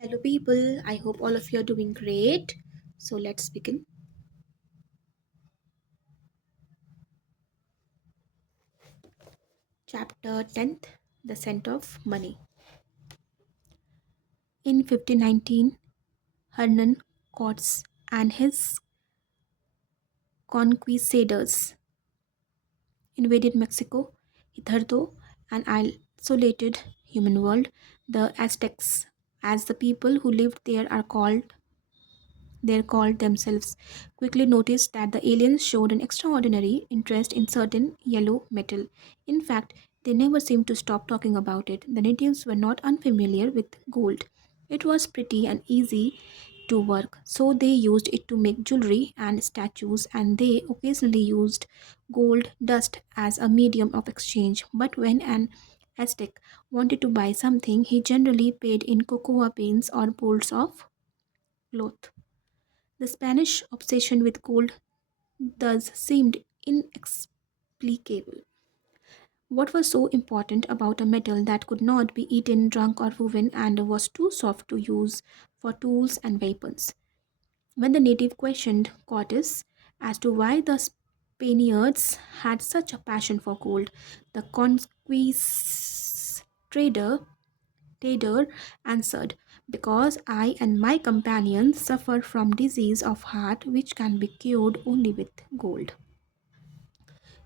Hello, people. I hope all of you are doing great. So, let's begin. Chapter 10th. The Scent of Money. In 1519, Hernan Cortes and his conquistadors invaded Mexico, hitherto an isolated human world. The Aztecs, as the people who lived there called themselves, quickly noticed that the aliens showed an extraordinary interest in certain yellow metal. In fact, they never seemed to stop talking about it. The natives were not unfamiliar with gold. It was pretty and easy to work, so they used it to make jewelry and statues, and they occasionally used gold dust as a medium of exchange. But when an Aztec wanted to buy something, he generally paid in cocoa beans or bolts of cloth. The Spanish obsession with gold thus seemed inexplicable. What was so important about a metal that could not be eaten, drunk, or woven and was too soft to use for tools and weapons? When the native questioned Cortes as to why the Spaniards had such a passion for gold, the trader answered, "Because I and my companions suffer from disease of heart which can be cured only with gold."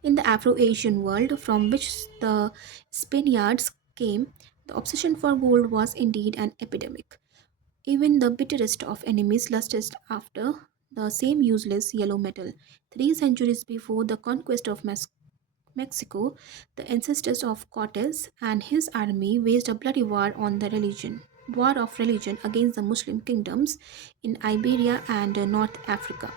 In the Afro Asian world from which the Spaniards came, the obsession for gold was indeed an epidemic. Even the bitterest of enemies lusted after the same useless yellow metal. 3 centuries before the conquest of Mexico, the ancestors of Cortes and his army waged a bloody war of religion against the Muslim kingdoms in Iberia and North Africa.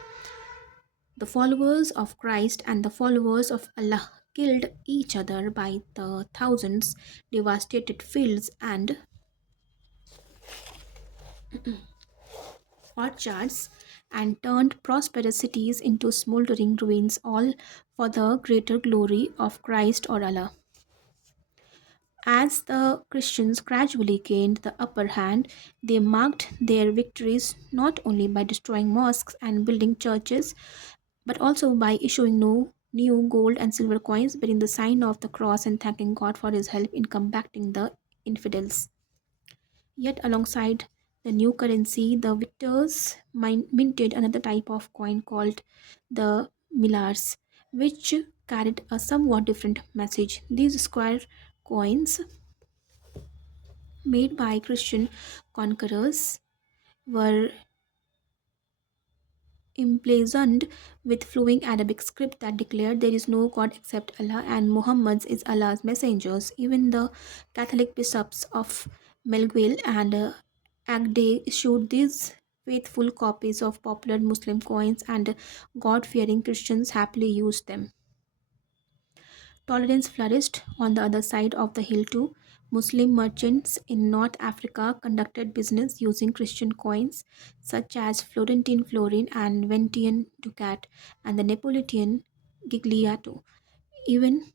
The followers of Christ and the followers of Allah killed each other by the thousands, devastated fields and orchards, and turned prosperous cities into smoldering ruins, all for the greater glory of Christ or Allah. As the Christians gradually gained the upper hand, they marked their victories not only by destroying mosques and building churches, but also by issuing no new gold and silver coins bearing the sign of the cross and thanking God for his help in combating the infidels. Yet, alongside the new currency, the victors minted another type of coin called the millars, which carried a somewhat different message. These square coins, made by Christian conquerors, were emblazoned with flowing Arabic script that declared there is no God except Allah and Muhammad is Allah's messengers. Even the Catholic bishops of Melguel and Agde issued these faithful copies of popular Muslim coins, and God fearing Christians happily used them. Tolerance flourished on the other side of the hill too. Muslim merchants in North Africa conducted business using Christian coins such as Florentine florin and Ventian ducat and the Neapolitan gigliato. Even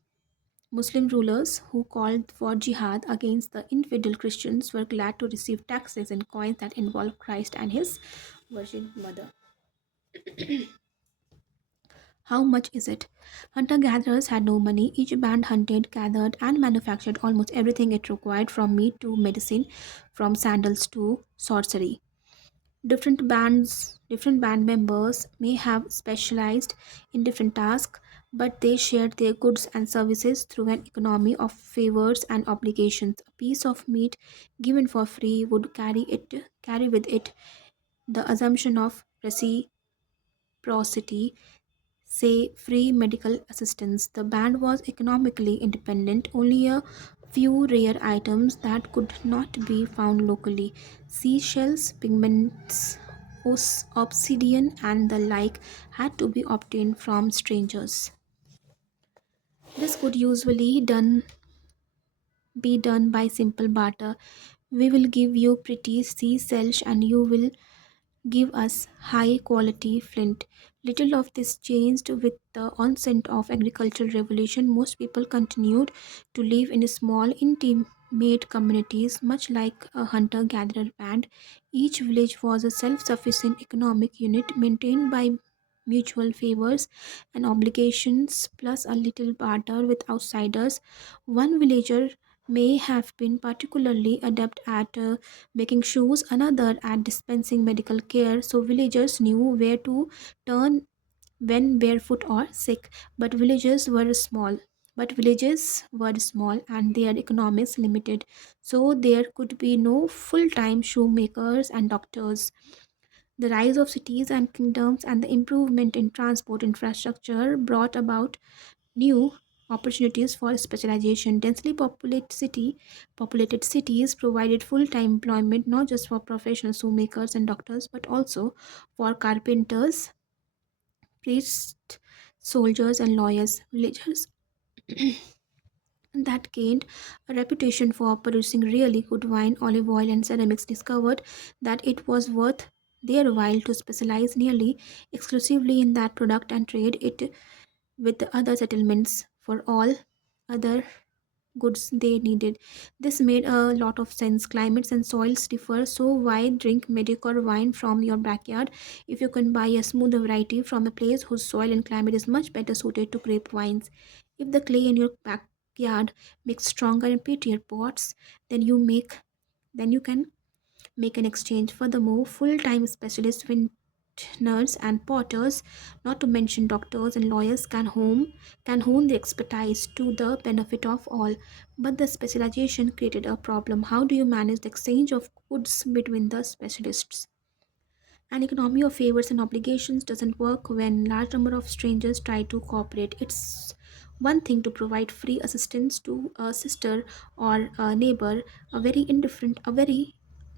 Muslim rulers who called for jihad against the infidel Christians were glad to receive taxes in coins that involved Christ and his Virgin Mother. How much is it? Hunter gatherers had no money. Each band hunted, gathered, and manufactured almost everything it required from meat to medicine, from sandals to sorcery. Different band members may have specialized in different tasks, but they shared their goods and services through an economy of favors and obligations. A piece of meat given for free would carry with it the assumption of reciprocity, say free medical assistance. The band was economically independent. Only a few rare items that could not be found locally, seashells, pigments, obsidian, and the like, had to be obtained from strangers. This could usually be done by simple barter. We will give you pretty seashells and you will give us high quality flint. Little of this changed with the onset of agricultural revolution. Most people continued to live in small, made communities, much like a hunter gatherer band. Each village was a self sufficient economic unit maintained by mutual favors and obligations, plus a little barter with outsiders. One villager may have been particularly adept at making shoes, another at dispensing medical care, so villagers knew where to turn when barefoot or sick. But villages were small and their economics limited, so there could be no full-time shoemakers and doctors. The rise of cities and kingdoms and the improvement in transport infrastructure brought about new opportunities for specialization. Populated cities provided full-time employment not just for professional shoemakers and doctors but also for carpenters, priests, soldiers, and lawyers. Villagers that gained a reputation for producing really good wine, olive oil, and ceramics discovered that it was worth their while to specialize nearly exclusively in that product and trade it with the other settlements for all other goods they needed. This made a lot of sense. Climates and soils differ, so why drink mediocre wine from your backyard if you can buy a smoother variety from a place whose soil and climate is much better suited to grape wines? If the clay in your backyard makes stronger and prettier pots, then you can make an exchange. Furthermore, full-time specialists, vintners and potters, not to mention doctors and lawyers, can hone the expertise to the benefit of all. But the specialization created a problem. How do you manage the exchange of goods between the specialists? An economy of favors and obligations doesn't work when large number of strangers try to cooperate. It's one thing to provide free assistance to a sister or a neighbor, a very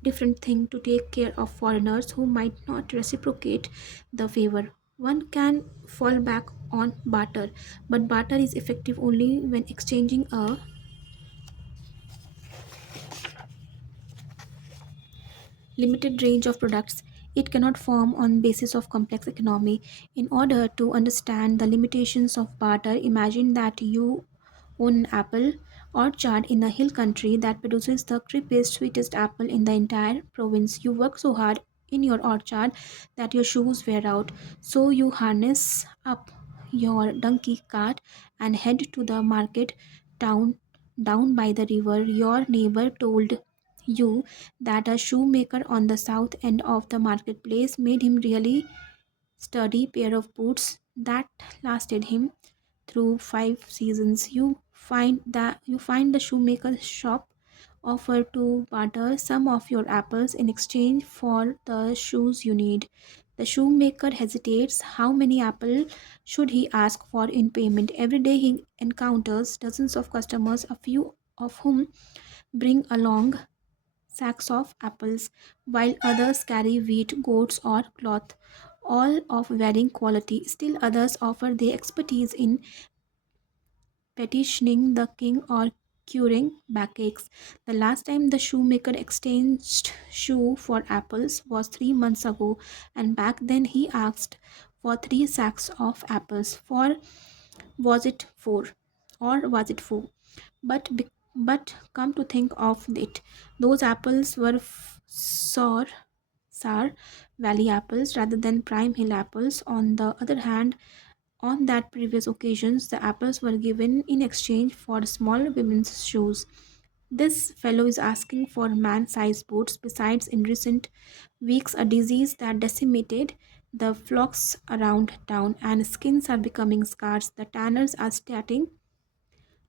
different thing to take care of foreigners who might not reciprocate the favor. One can fall back on barter, but barter is effective only when exchanging a limited range of products. It cannot form on basis of complex economy. In order to understand the limitations of barter, imagine that you own an apple orchard in a hill country that produces the crispest, sweetest apple in the entire province. You work so hard in your orchard that your shoes wear out, so you harness up your donkey cart and head to the market town down by the river. Your neighbor told you that a shoemaker on the south end of the marketplace made him really sturdy pair of boots that lasted him through 5 seasons. You find the shoemaker shop offer to barter some of your apples in exchange for the shoes you need. The shoemaker hesitates. How many apples should he ask for in payment? Every day he encounters dozens of customers, a few of whom bring along sacks of apples, while others carry wheat, goats, or cloth, all of varying quality. Still, others offer their expertise in petitioning the king or curing backaches. The last time the shoemaker exchanged shoe for apples was 3 months ago, and back then he asked for 3 sacks of apples. For was it four? Or was it four? But come to think of it, those apples were sour valley apples rather than prime hill apples. On the other hand, on that previous occasions, the apples were given in exchange for small women's shoes. This fellow is asking for man-sized boots. Besides, in recent weeks, a disease that decimated the flocks around town and skins are becoming scarce. The tanners are starting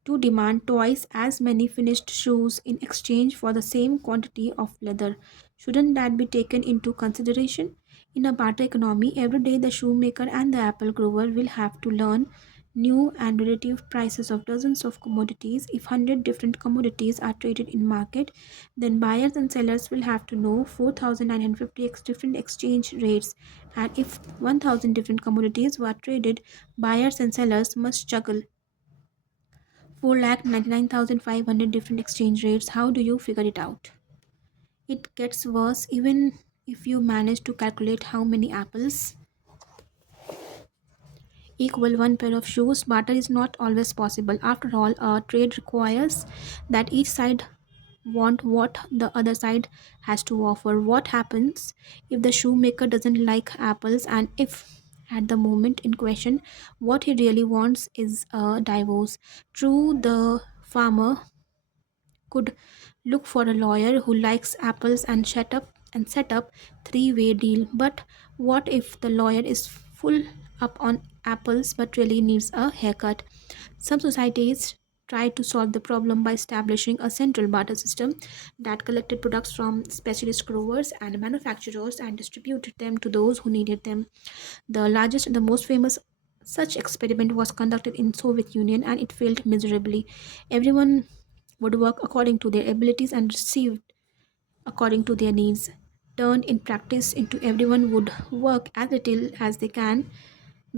to demand twice as many finished shoes in exchange for the same quantity of leather. Shouldn't that be taken into consideration? In a barter economy, every day the shoemaker and the apple grower will have to learn new and relative prices of dozens of commodities. If 100 different commodities are traded in market, then buyers and sellers will have to know 4,950 different exchange rates. And if 1,000 different commodities were traded, buyers and sellers must juggle 4,99,500 different exchange rates. How do you figure it out? It gets worse even if you manage to calculate how many apples equal one pair of shoes. Barter is not always possible. After all, a trade requires that each side want what the other side has to offer. What happens if the shoemaker doesn't like apples, and if at the moment in question what he really wants is a divorce? True, the farmer could look for a lawyer who likes apples and set up three-way deal. But what if the lawyer is full up on apples but really needs a haircut? Some societies tried to solve the problem by establishing a central barter system that collected products from specialist growers and manufacturers and distributed them to those who needed them. The largest and the most famous such experiment was conducted in Soviet Union, and it failed miserably. Everyone would work according to their abilities and receive according to their needs. Turned in practice into everyone would work as little as they can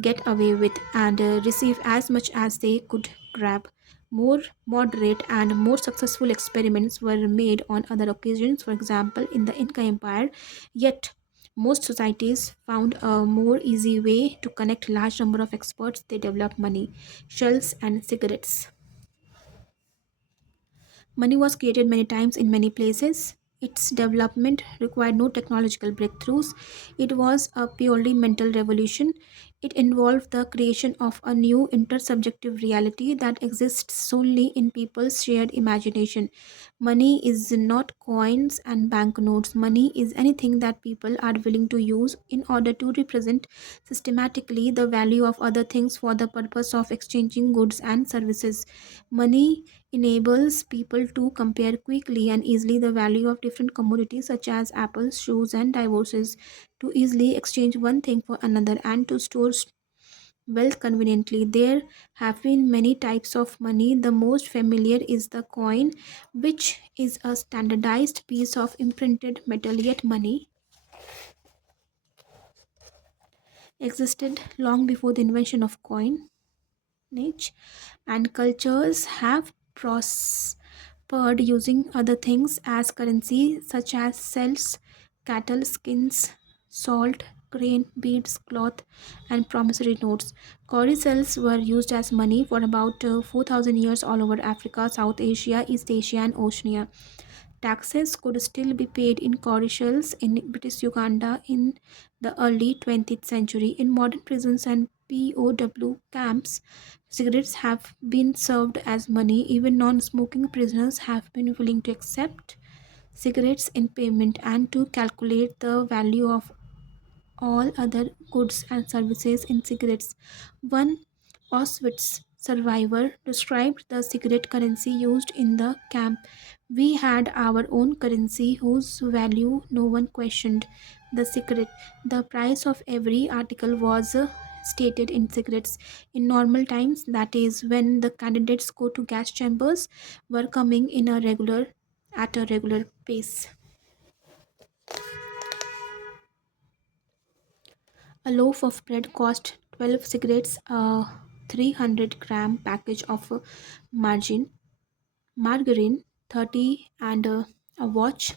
get away with and receive as much as they could grab. More moderate and more successful experiments were made on other occasions, for example, in the Inca Empire. Yet, most societies found a more easy way to connect large number of experts. They developed money, shells, and cigarettes. Money was created many times in many places. Its development required no technological breakthroughs. It was a purely mental revolution. It involved the creation of a new intersubjective reality that exists solely in people's shared imagination. Money is not coins and banknotes. Money is anything that people are willing to use in order to represent systematically the value of other things for the purpose of exchanging goods and services. Money enables people to compare quickly and easily the value of different commodities such as apples, shoes, and divorces, to easily exchange one thing for another and to store wealth conveniently. There have been many types of money. The most familiar is the coin, which is a standardized piece of imprinted metal, yet money existed long before the invention of coinage, and cultures have prospered using other things as currency, such as cells, cattle, skins, salt, grain, beads, cloth, and promissory notes. Cowrie cells were used as money for about 4,000 years all over Africa, South Asia, East Asia, and Oceania. Taxes could still be paid in cowrie shells in British Uganda in the early 20th century. In modern prisons and POW camps, cigarettes have been served as money. Even non smoking prisoners have been willing to accept cigarettes in payment and to calculate the value of all other goods and services in cigarettes. One Auschwitz survivor described the cigarette currency used in the camp. We had our own currency whose value no one questioned. The cigarette. The price of every article was stated in cigarettes. In normal times, that is when the candidates go to gas chambers, were coming in a regular at a regular pace. A loaf of bread cost 12 cigarettes, a 300-gram package of margarine 30, and a watch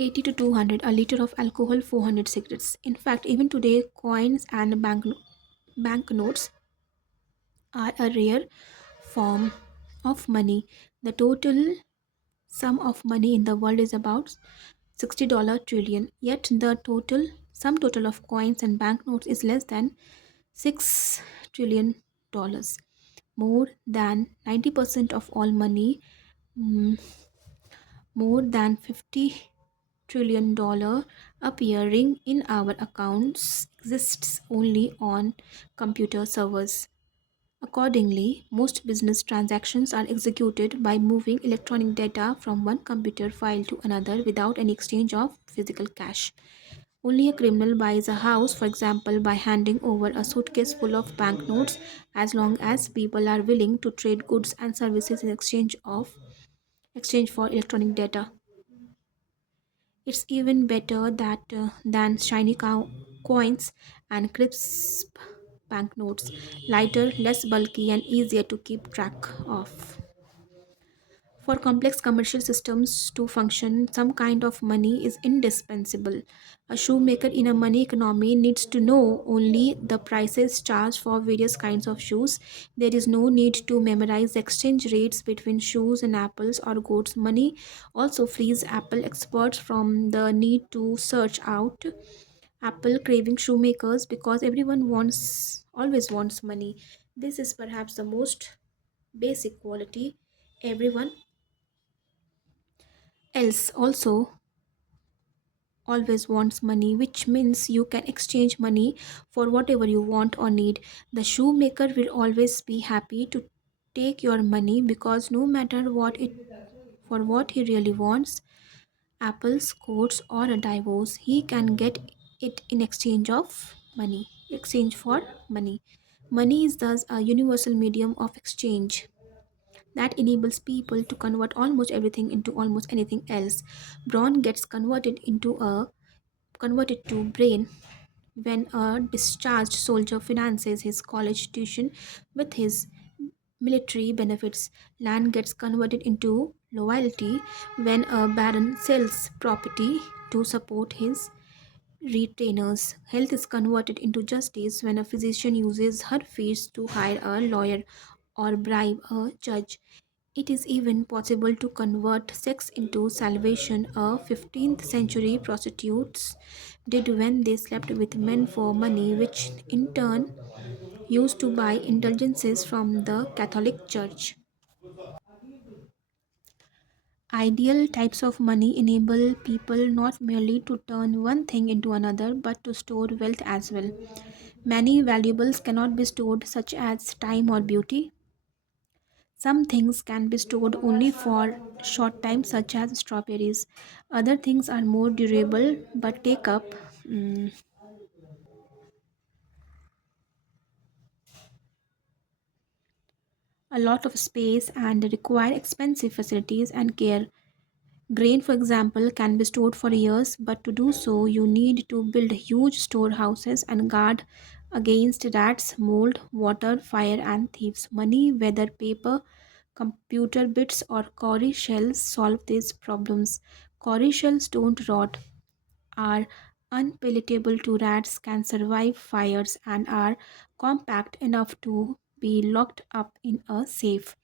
80 to 200, a liter of alcohol 400 cigarettes. In fact, even today, coins and banknotes are a rare form of money. The total sum of money in the world is about $60 trillion. Yet the total sum total of coins and banknotes is less than $6 trillion. More than 90% of all money, mm, more than $50 trillion appearing in our accounts, exists only on computer servers. Accordingly, most business transactions are executed by moving electronic data from one computer file to another without any exchange of physical cash. Only a criminal buys a house, for example, by handing over a suitcase full of banknotes, as long as people are willing to trade goods and services in exchange for electronic data. It's even better than shiny coins and crisp banknotes, lighter, less bulky, and easier to keep track of. For complex commercial systems to function, some kind of money is indispensable. A shoemaker in a money economy needs to know only the prices charged for various kinds of shoes. There is no need to memorize exchange rates between shoes and apples or goods. Money also frees Apple experts from the need to search out Apple craving shoemakers because everyone wants always wants money. This is perhaps the most basic quality everyone else also always wants money, which means you can exchange money for whatever you want or need. The shoemaker will always be happy to take your money because no matter what it for what he really wants, apples, coats, or a divorce, he can get it in exchange for money. Money is thus a universal medium of exchange that enables people to convert almost everything into almost anything else. Brawn gets converted to brain when a discharged soldier finances his college tuition with his military benefits. Land gets converted into loyalty when a baron sells property to support his retainers. Health is converted into justice when a physician uses her fees to hire a lawyer or bribe a judge. It is even possible to convert sex into salvation. A 15th century prostitutes did when they slept with men for money, which in turn used to buy indulgences from the Catholic Church. Ideal types of money enable people not merely to turn one thing into another but to store wealth as well. Many valuables cannot be stored, such as time or beauty. Some things can be stored only for short time, such as strawberries. Other things are more durable but take up mm, a lot of space and require expensive facilities and care. Grain, for example, can be stored for years, but to do so, you need to build huge storehouses and guard against rats, mold, water, fire, and thieves. Money, whether paper, computer bits, or cowrie shells, solve these problems. Cowrie shells don't rot, are unpalatable to rats, can survive fires, and are compact enough to be locked up in a safe.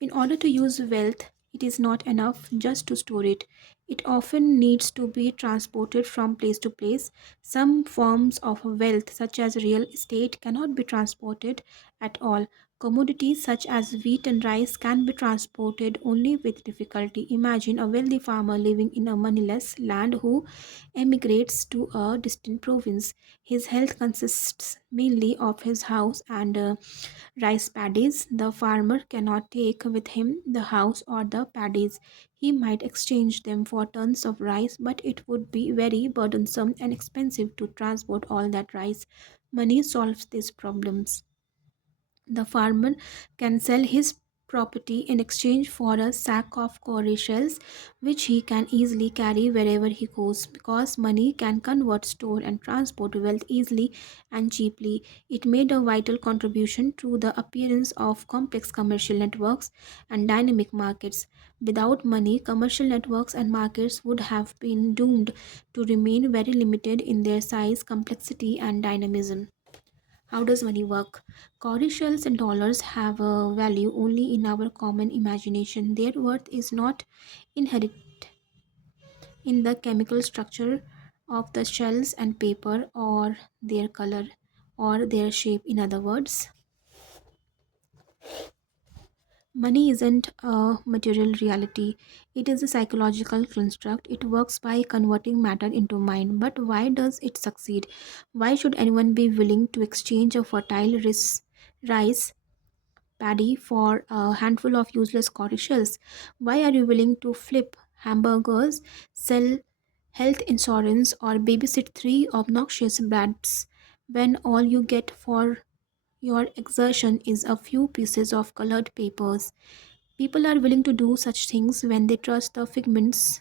In order to use wealth, it is not enough just to store it. It often needs to be transported from place to place. Some forms of wealth, such as real estate, cannot be transported at all. Commodities such as wheat and rice can be transported only with difficulty. Imagine a wealthy farmer living in a moneyless land who emigrates to a distant province. His health consists mainly of his house and rice paddies. The farmer cannot take with him the house or the paddies. He might exchange them for tons of rice, but it would be very burdensome and expensive to transport all that rice. Money solves these problems. The farmer can sell his property in exchange for a sack of cowrie shells, which he can easily carry wherever he goes. Because money can convert, store, and transport wealth easily and cheaply, it made a vital contribution to the appearance of complex commercial networks and dynamic markets. Without money, commercial networks and markets would have been doomed to remain very limited in their size, complexity, and dynamism. How does money work? Cowrie shells and dollars have a value only in our common imagination. Their worth is not inherent in the chemical structure of the shells and paper or their color or their shape. In other words, money isn't a material reality, it is a psychological construct. It works by converting matter into mind. But why does it succeed? Why should anyone be willing to exchange a fertile rice paddy for a handful of useless cowrie shells? Why are you willing to flip hamburgers, sell health insurance, or babysit three obnoxious brats when all you get for your exertion is a few pieces of colored papers? People are willing to do such things when they trust the figments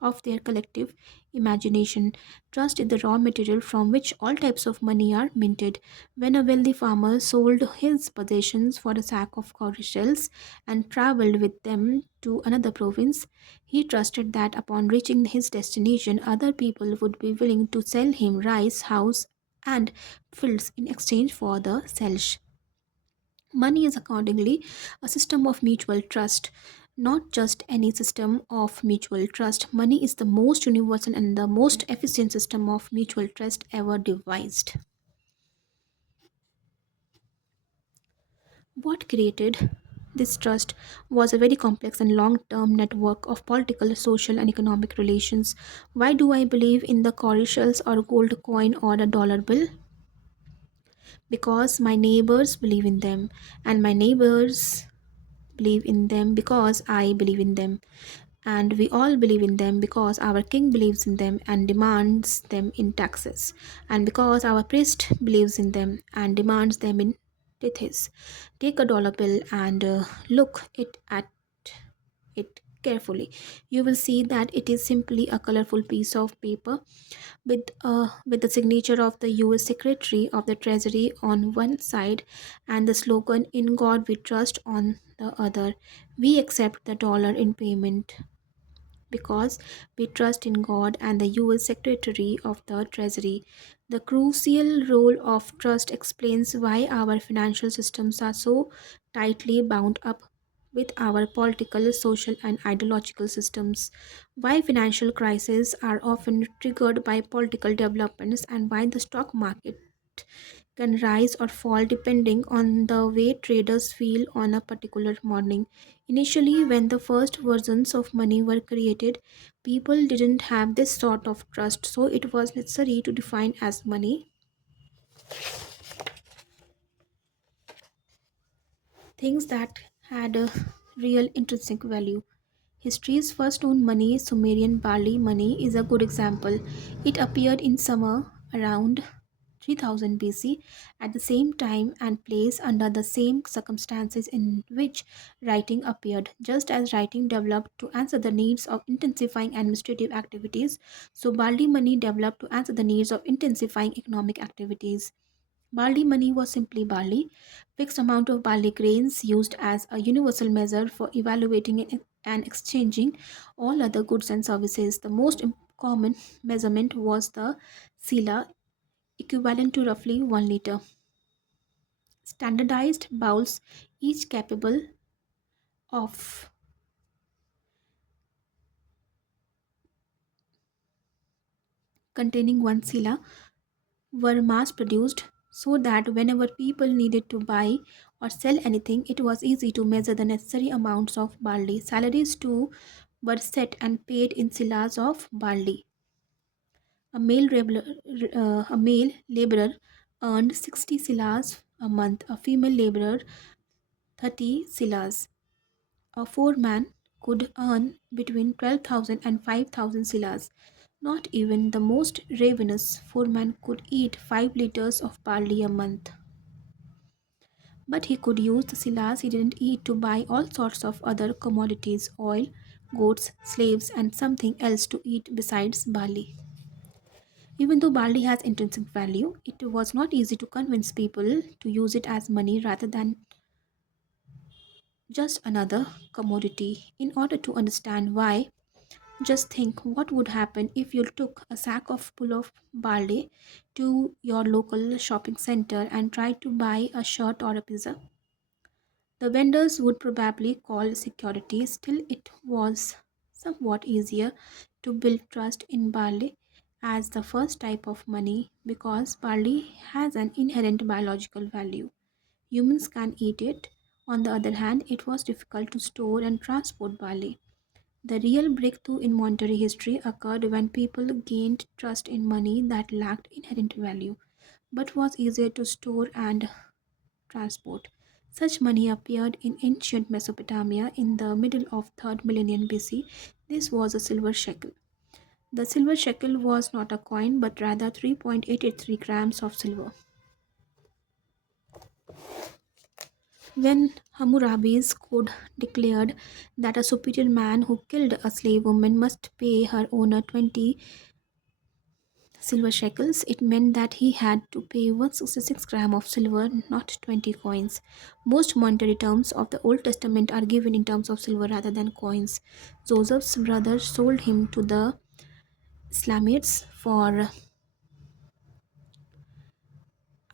of their collective imagination. Trust is the raw material from which all types of money are minted. When a wealthy farmer sold his possessions for a sack of cowrie shells and traveled with them to another province, he trusted that upon reaching his destination, other people would be willing to sell him rice, house, and fields in exchange for the shell's. Money is accordingly a system of mutual trust, not just any system of mutual trust. Money is the most universal and the most efficient system of mutual trust ever devised. What created this trust was a very complex and long term network of political, social, and economic relations. Why do I believe in the cowrie shells or gold coin or a dollar bill? Because my neighbors believe in them, and my neighbors believe in them because I believe in them. And we all believe in them because our king believes in them and demands them in taxes, and because our priest believes in them and demands them in tithes. Take a dollar bill and look it at it carefully. You will see that it is simply a colorful piece of paper with the signature of the US Secretary of the Treasury on one side and the slogan "In God We Trust" on the other. We accept the dollar in payment because we trust in God and the US Secretary of the Treasury. The crucial role of trust explains why our financial systems are so tightly bound up with our political, social, and ideological systems, why financial crises are often triggered by political developments, and why the stock market can rise or fall depending on the way traders feel on a particular morning. Initially, when the first versions of money were created, people didn't have this sort of trust, so it was necessary to define as money things that had a real intrinsic value. History's first known money, Sumerian barley money, is a good example. It appeared in summer around 3000 BC at the same time and place under the same circumstances in which writing appeared. Just as writing developed to answer the needs of intensifying administrative activities, so barley money developed to answer the needs of intensifying economic activities. Barley money was simply barley, fixed amount of barley grains used as a universal measure for evaluating and exchanging all other goods and services. The most common measurement was the sila, equivalent to roughly 1 liter. Standardized bowls, each capable of containing 1 sila, were mass produced so that whenever people needed to buy or sell anything, it was easy to measure the necessary amounts of barley. Salaries too were set and paid in silas of barley. A male laborer earned 60 silas a month, a female laborer 30 silas. A foreman could earn between 12,000 and 5,000 silas. Not even the most ravenous foreman could eat 5 liters of barley a month. But he could use the silas he didn't eat to buy all sorts of other commodities oil, goats, slaves, and something else to eat besides barley. Even though barley has intrinsic value, it was not easy to convince people to use it as money rather than just another commodity. In order to understand why, just think what would happen if you took a sack of full of barley to your local shopping center and tried to buy a shirt or a pizza. The vendors would probably call security. Still, it was somewhat easier to build trust in barley as the first type of money because barley has an inherent biological value. Humans can eat it. On the other hand, it was difficult to store and transport barley. The real breakthrough in monetary history occurred when people gained trust in money that lacked inherent value but was easier to store and transport. Such money appeared in ancient Mesopotamia in the middle of 3rd millennium BC. This was a silver shekel. The silver shekel was not a coin but rather 3.883 grams of silver. When Hammurabi's code declared that a superior man who killed a slave woman must pay her owner 20 silver shekels, it meant that he had to pay 166 gram of silver, not 20 coins. Most monetary terms of the Old Testament are given in terms of silver rather than coins. Joseph's brother sold him to the Islamites for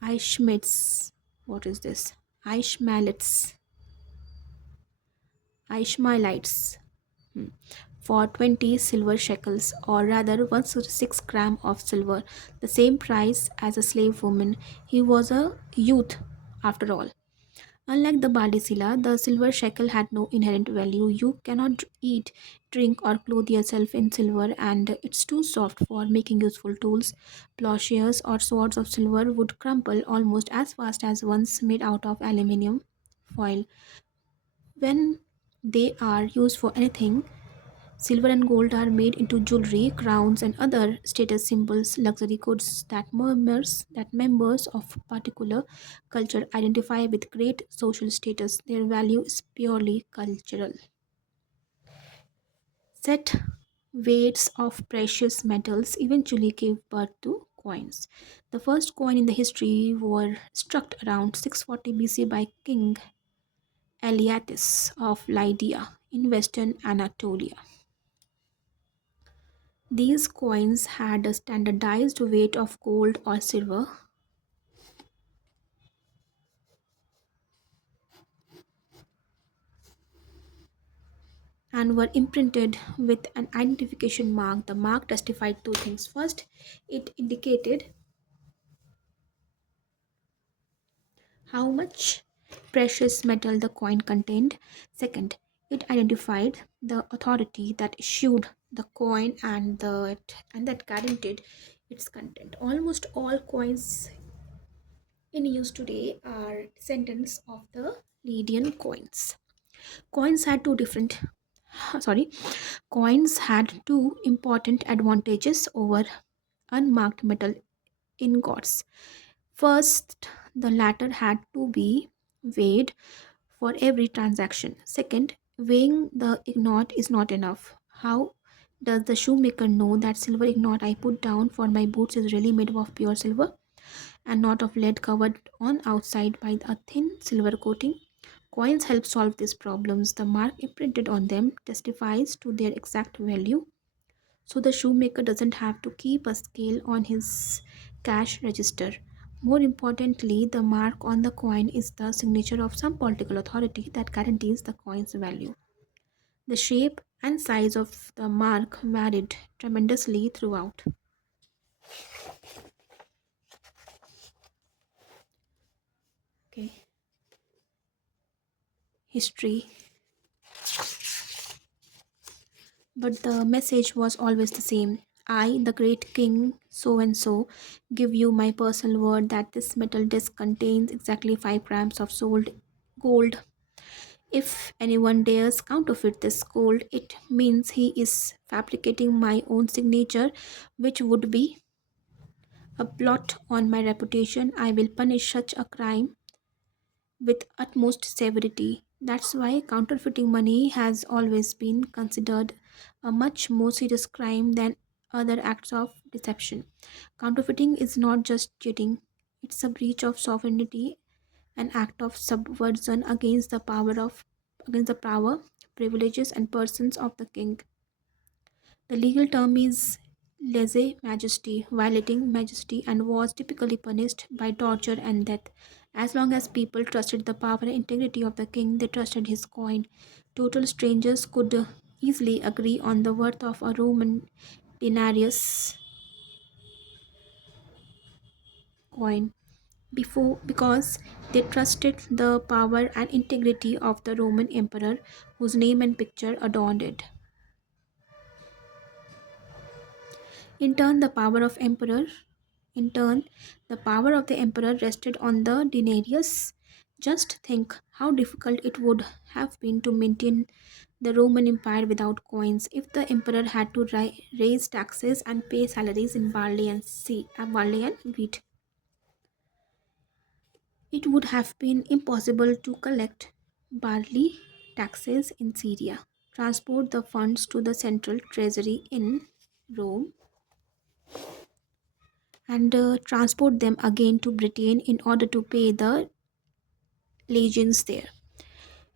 Ishmaelites. What is this? Ishmaelites. Ishmaelites. Hmm. For 20 silver shekels, or rather 166 gram of silver, the same price as a slave woman. He was a youth, after all. Unlike the Bardisila, the silver shekel had no inherent value. You cannot eat, drink, or clothe yourself in silver, and it's too soft for making useful tools. Plowshares or swords of silver would crumple almost as fast as ones made out of aluminium foil. When they are used for anything, silver and gold are made into jewelry, crowns, and other status symbols, luxury goods that members of particular culture identify with great social status. Their value is purely cultural. Set weights of precious metals eventually gave birth to coins. The first coin in the history were struck around 640 BC by King Eliatis of Lydia in western Anatolia. These coins had a standardized weight of gold or silver and were imprinted with an identification mark. The mark testified two things. First, it indicated how much precious metal the coin contained. Second, it identified the authority that issued the coin and that guaranteed its content. Almost all coins in use today are descendants of the Lydian coins. Coins had two different sorry Coins had two important advantages over unmarked metal ingots. First, the latter had to be weighed for every transaction. Second, weighing the ingot is not enough. How does the shoemaker know that silver ingot I put down for my boots is really made of pure silver and not of lead covered on outside by a thin silver coating? Coins help solve these problems. The mark imprinted on them testifies to their exact value, so the shoemaker doesn't have to keep a scale on his cash register. More importantly, the mark on the coin is the signature of some political authority that guarantees the coin's value. The shape and size of the mark varied tremendously throughout. Okay, history, but the message was always the same. I, the great king so and so, give you my personal word that this metal disc contains exactly 5 grams of sold gold. If anyone dares counterfeit this gold, it means he is fabricating my own signature, which would be a blot on my reputation. I will punish such a crime with utmost severity. That's why counterfeiting money has always been considered a much more serious crime than other acts of deception. Counterfeiting is not just cheating, it's a breach of sovereignty, an act of subversion against the power, privileges, and persons of the king. The legal term is lese majesty, violating majesty, and was typically punished by torture and death. As long as people trusted the power and integrity of the king, they trusted his coin. Total strangers could easily agree on the worth of a Roman denarius coin before because they trusted the power and integrity of the Roman emperor whose name and picture adorned it. In turn, the power of emperor In turn, the power of the emperor rested on the denarius. Just think how difficult it would have been to maintain the Roman Empire without coins if the emperor had to raise taxes and pay salaries in barley and wheat. It would have been impossible to collect barley taxes in Syria, transport the funds to the central treasury in Rome, and transport them again to Britain in order to pay the legions there.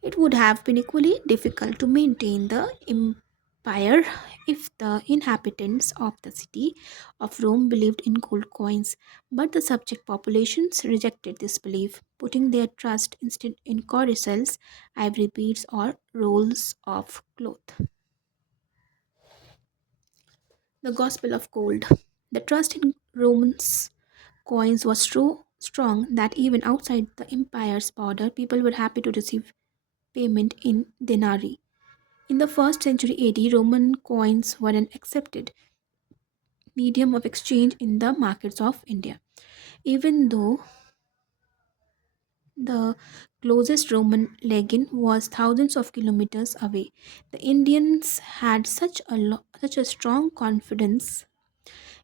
It would have been equally difficult to maintain the empire if the inhabitants of the city of Rome believed in gold coins, but the subject populations rejected this belief, putting their trust instead in codicils, ivory beads, or rolls of cloth. The Gospel of Gold. The trust in Romans coins was so strong that even outside the empire's border, people were happy to receive payment in denarii. In the first century AD, Roman coins were an accepted medium of exchange in the markets of India. Even though the closest Roman legion was thousands of kilometers away, the Indians had such a strong confidence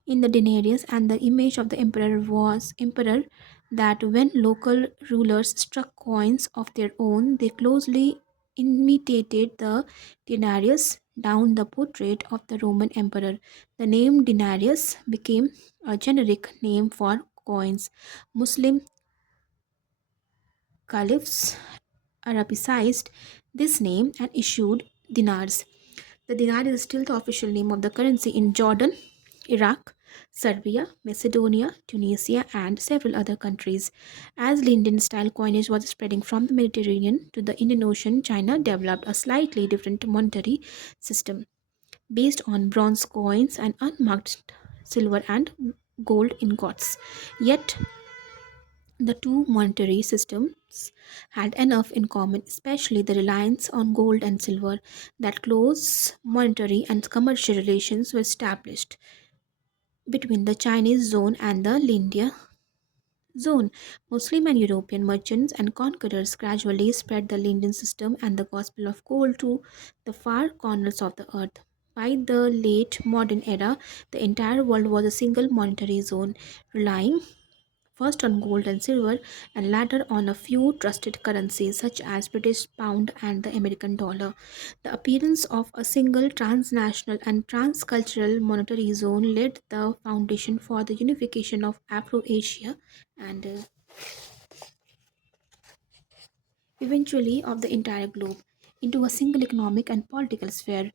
in the denarius and the image of the emperor that when local rulers struck coins of their own, they closely imitated the denarius down the portrait of the Roman emperor. The name denarius became a generic name for coins. Muslim caliphs Arabicized this name and issued dinars. The dinar is still the official name of the currency in Jordan, Iraq, Serbia, Macedonia, Tunisia, and several other countries. As Linden style coinage was spreading from the Mediterranean to the Indian Ocean, China developed a slightly different monetary system based on bronze coins and unmarked silver and gold ingots. Yet, the two monetary systems had enough in common, especially the reliance on gold and silver, that close monetary and commercial relations were established between the Chinese zone and the Lindia zone. Muslim and European merchants and conquerors gradually spread the Lindian system and the gospel of gold to the far corners of the earth. By the late modern era, the entire world was a single monetary zone, relying first on gold and silver, and later on a few trusted currencies such as British pound and the American dollar. The appearance of a single transnational and transcultural monetary zone laid the foundation for the unification of Afro-Asia and eventually of the entire globe into a single economic and political sphere.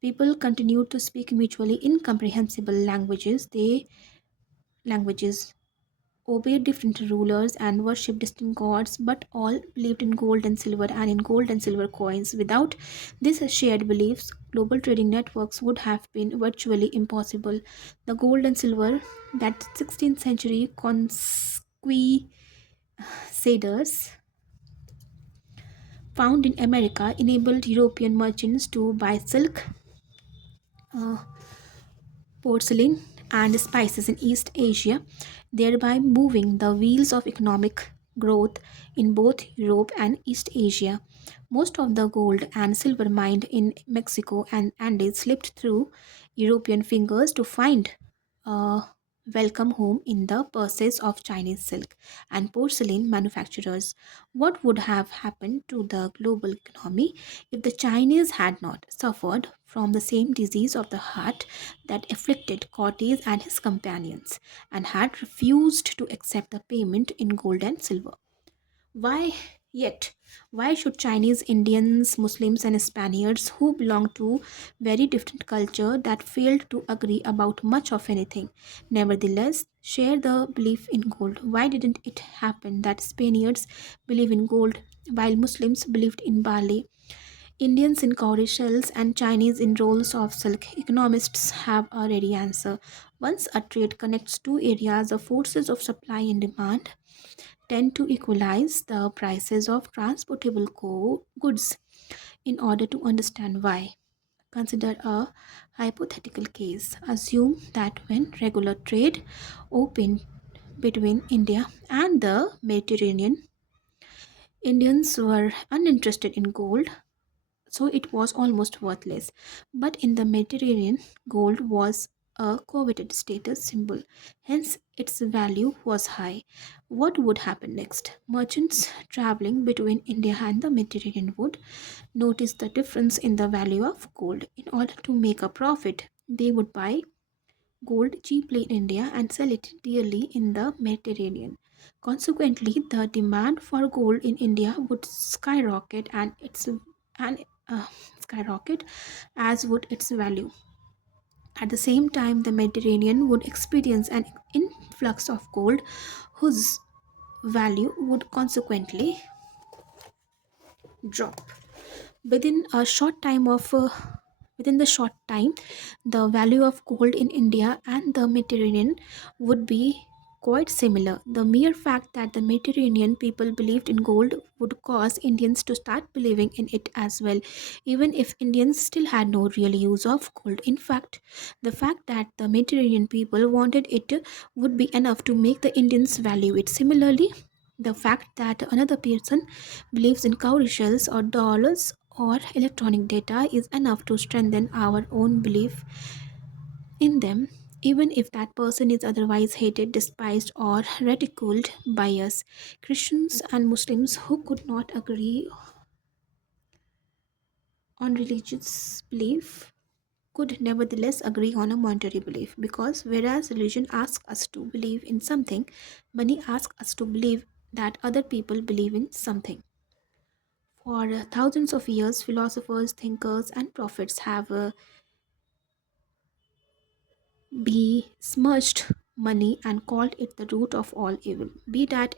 People continued to speak mutually incomprehensible languages obeyed different rulers and worshipped distant gods, but all believed in gold and silver and in gold and silver coins. Without these shared beliefs, global trading networks would have been virtually impossible. The gold and silver that 16th century conquistadors found in America enabled European merchants to buy silk, uh, porcelain, and spices in East Asia, thereby moving the wheels of economic growth in both Europe and East Asia. Most of the gold and silver mined in Mexico and Andes slipped through European fingers to find a welcome home in the purses of Chinese silk and porcelain manufacturers. What would have happened to the global economy if the Chinese had not suffered from the same disease of the heart that afflicted Cortes and his companions, and had refused to accept the payment in gold and silver? Why yet? Why should Chinese, Indians, Muslims, and Spaniards who belong to very different culture that failed to agree about much of anything, nevertheless share the belief in gold? Why didn't it happen that Spaniards believe in gold while Muslims believed in barley? Indians in cowrie shells and Chinese in rolls of silk. Economists have a ready answer. Once a trade connects two areas, the forces of supply and demand tend to equalize the prices of transportable goods. In order to understand why, consider a hypothetical case. Assume that when regular trade opened between India and the Mediterranean, Indians were uninterested in gold, so it was almost worthless. But in the Mediterranean, gold was a coveted status symbol. Hence, its value was high. What would happen next? Merchants traveling between India and the Mediterranean would notice the difference in the value of gold. In order to make a profit, they would buy gold cheaply in India and sell it dearly in the Mediterranean. Consequently, the demand for gold in India would skyrocket and uh, skyrocket, as would its value. At the same time, the Mediterranean would experience an influx of gold whose value would consequently drop. Within a short time of Within the short time, the value of gold in India and the Mediterranean would be quite similar. The mere fact that the Mediterranean people believed in gold would cause Indians to start believing in it as well, even if Indians still had no real use of gold. In fact, the fact that the Mediterranean people wanted it would be enough to make the Indians value it. Similarly, the fact that another person believes in cowrie shells or dollars or electronic data is enough to strengthen our own belief in them, even if that person is otherwise hated, despised, or ridiculed by us. Christians and Muslims who could not agree on religious belief could nevertheless agree on a monetary belief, because whereas religion asks us to believe in something, money asks us to believe that other people believe in something. For thousands of years, philosophers, thinkers, and prophets have besmirched money and called it the root of all evil. Be that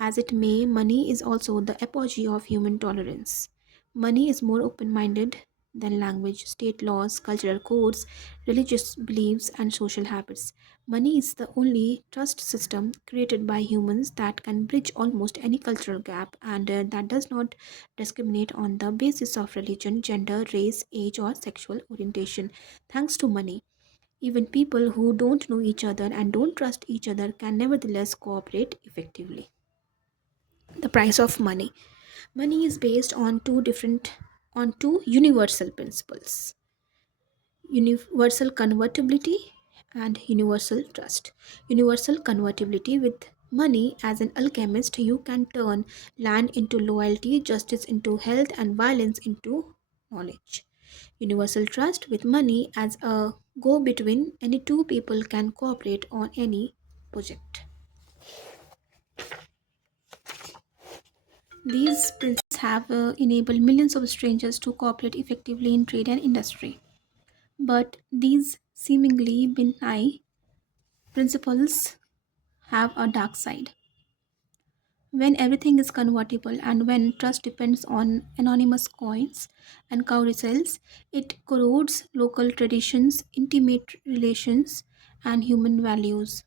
as it may, money is also the apogee of human tolerance. Money is more open minded than language, state laws, cultural codes, religious beliefs, and social habits. Money is the only trust system created by humans that can bridge almost any cultural gap, and that does not discriminate on the basis of religion, gender, race, age, or sexual orientation. Thanks to money, even people who don't know each other and don't trust each other can nevertheless cooperate effectively. The price of money. Money is based on two universal principles: universal convertibility and universal trust. Universal convertibility: with money as an alchemist, you can turn land into loyalty, justice into health, and violence into knowledge. Universal trust: with money as a go between, any two people can cooperate on any project. These principles have enabled millions of strangers to cooperate effectively in trade and industry. But these seemingly benign principles have a dark side. When everything is convertible and when trust depends on anonymous coins and cowrie cells, it corrodes local traditions, intimate relations, and human values,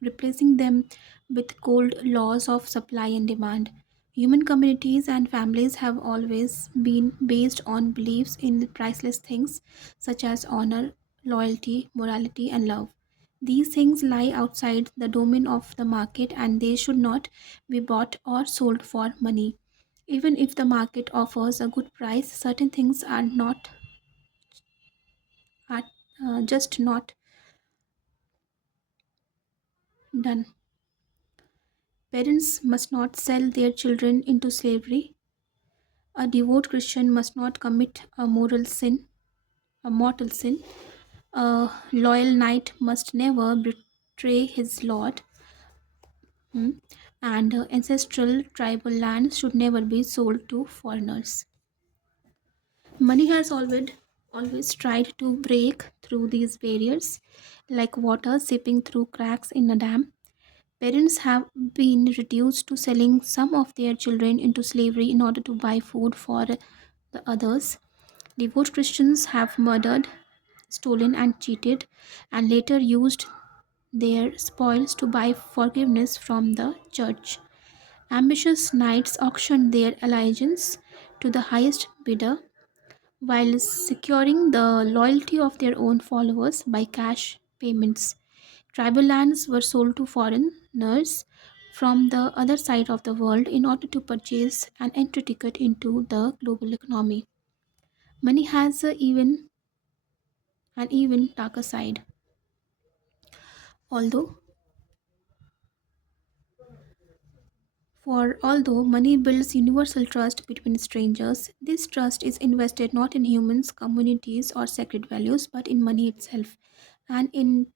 replacing them with cold laws of supply and demand. Human communities and families have always been based on beliefs in priceless things such as honor, loyalty, morality, and love. These things lie outside the domain of the market and they should not be bought or sold for money. Even if the market offers a good price, certain things are just not done. Parents must not sell their children into slavery. A devout Christian must not commit a mortal sin. A loyal knight must never betray his lord. Hmm. And ancestral tribal lands should never be sold to foreigners. Money has always tried to break through these barriers, like water seeping through cracks in a dam. Parents have been reduced to selling some of their children into slavery in order to buy food for the others. Devout Christians have murdered, stolen, and cheated, and later used their spoils to buy forgiveness from the church. Ambitious knights auctioned their allegiance to the highest bidder while securing the loyalty of their own followers by cash payments. Tribal lands were sold to foreigners from the other side of the world in order to purchase an entry ticket into the global economy. Money has even an even darker side. Although although money builds universal trust between strangers, this trust is invested not in humans, communities, or sacred values, but in money itself and in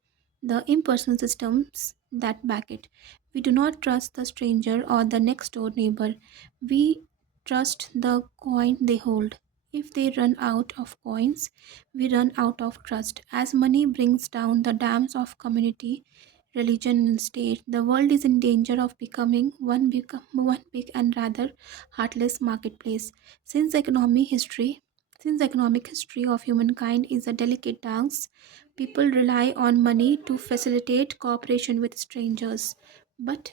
the impersonal systems that back it. We do not trust the stranger or the next door neighbor. We trust the coin they hold. If they run out of coins, we run out of trust. As money brings down the dams of community, religion, and state, the world is in danger of becoming one big and rather heartless marketplace. Since since the economic history of humankind is a delicate dance, people rely on money to facilitate cooperation with strangers, but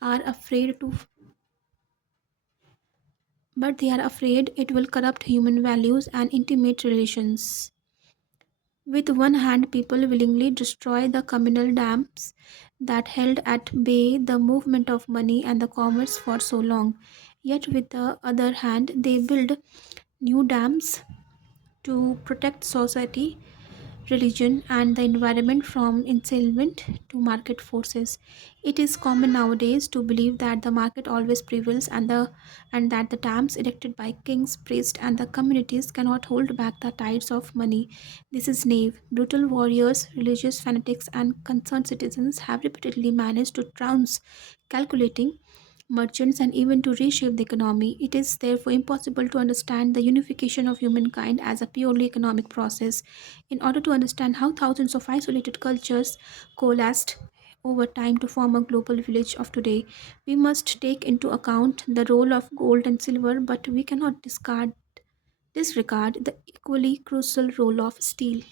are afraid to they are afraid it will corrupt human values and intimate relations. With one hand, people willingly destroy the communal dams that held at bay the movement of money and the commerce for so long. Yet, with the other hand, they build new dams to protect society, religion, and the environment from enslavement to market forces. It is common nowadays to believe that the market always prevails and that the dams erected by kings, priests, and the communities cannot hold back the tides of money. This is naive. Brutal warriors, religious fanatics, and concerned citizens have repeatedly managed to trounce calculating merchants, and even to reshape the economy. It is therefore impossible to understand the unification of humankind as a purely economic process. In order to understand how thousands of isolated cultures coalesced over time to form a global village of today, we must take into account the role of gold and silver, but we cannot disregard the equally crucial role of steel.